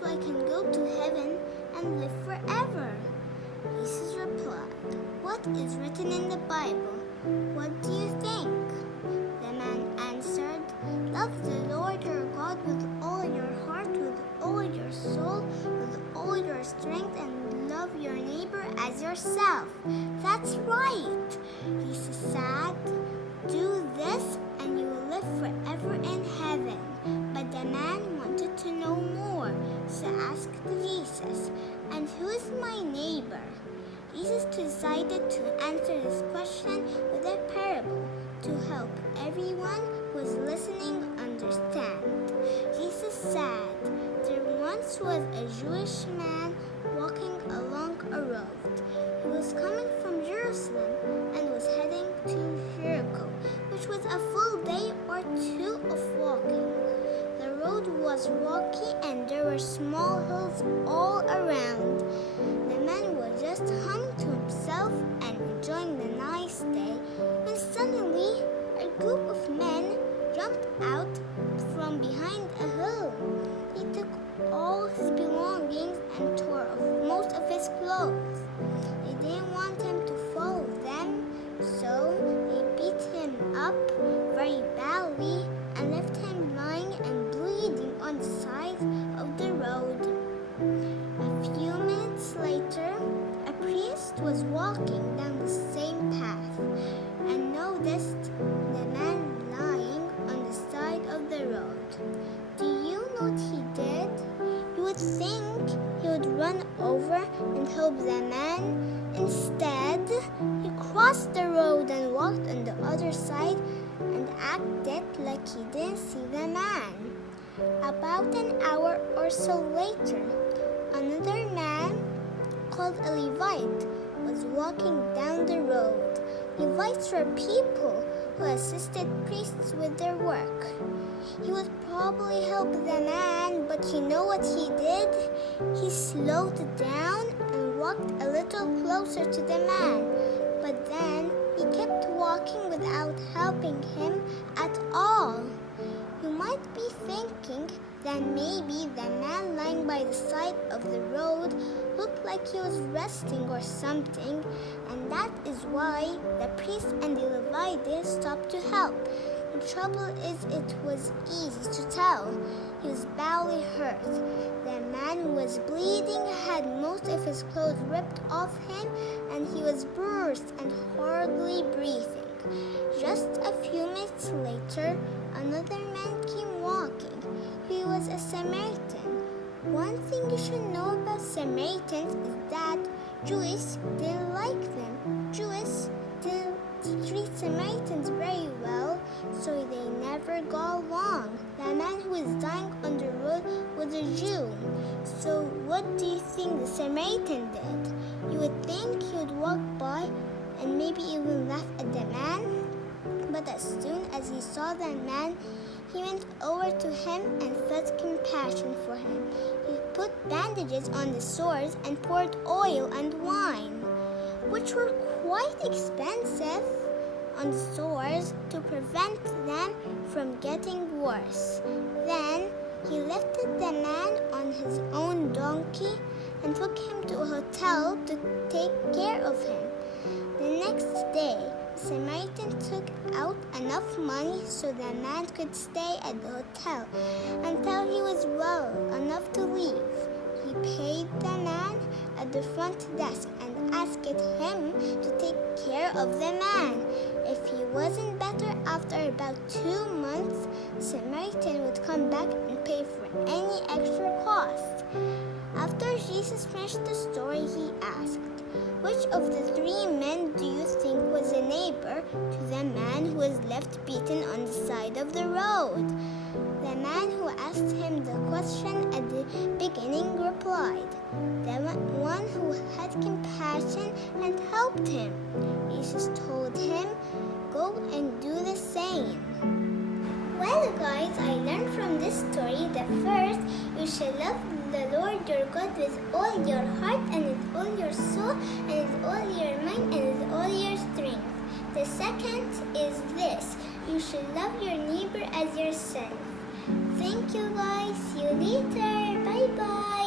so I can go to heaven and live forever." Jesus replied, "What is written in the Bible? What do you think?" The man answered, "Love the Lord your God with all your heart, with all your soul, with all your strength, and love your neighbor as yourself." "That's right," Jesus said. "Do this and you will live forever in heaven." But the man wanted to know more, so asked Jesus, "And who is my neighbor?" Jesus decided to answer this question with a parable to help everyone who was listening understand. Jesus said, "There once was a Jewish man walking along a road. He was coming from Jerusalem and was heading to Jericho, which was a full day or two of walking. The road was rocky and there were small hills all around. The man was just humming to himself and enjoying the nice day when suddenly a group of men jumped out from behind a hill. He took all his belongings and tore off most of his clothes. They didn't want him to follow them, so they beat him up very badly and left him lying and bleeding on the side of the road. A few minutes later, a priest was walking down the same path and noticed the man lying on the side of the road. Do you know what he did? You would think he would run over and help the man. Instead, he crossed the road and walked on the other side and acted like he didn't see the man. About an hour or so later, another man called a Levite was walking down the road. Levites were people who assisted priests with their work. He would probably help the man, but you know what he did? He slowed down and walked a little closer to the man, but then he kept walking without helping him at all. You might be thinking that maybe the man lying by the side of the road looked like he was resting or something, and that is why the priest and the Levite stopped to help. The trouble is it was easy to tell. He was badly hurt. The man who was bleeding had most of his clothes ripped off him, and he was bruised and hardly breathing. Just a few minutes later, another man came walking. He was a Samaritan. One thing you should know about Samaritans is that Jews didn't like them. Jews didn't treat Samaritans very well, so they never got along. The man who was dying on the road was a Jew. So what do you think the Samaritan did? You would think he would walk by and maybe even laugh at the man. But as soon as he saw the man, he went over to him and felt compassion for him. He put bandages on the sores and poured oil and wine, which were quite expensive, on the sores to prevent them from getting worse. Then he lifted the man on his own donkey and took him to a hotel to take care of him. The next day, Samaritan took out enough money so the man could stay at the hotel until he was well enough to leave. He paid the man at the front desk and asked him to take care of the man. If he wasn't better after about 2 months, Samaritan would come back and pay for any extra cost. After Jesus finished the story, he asked, "Which of the 3 men do you think was a neighbor to the man who was left beaten on the side of the road?" The man who asked him the question at the beginning replied, "The one who had compassion and helped him." Jesus told him, "Go and do the same." Well, guys, I learned from this story that first, you should love the Lord your God with all your heart and with all your soul and with all your mind and with all your strength. The second is this: you should love your neighbor as yourself. Thank you guys. See you later. Bye bye.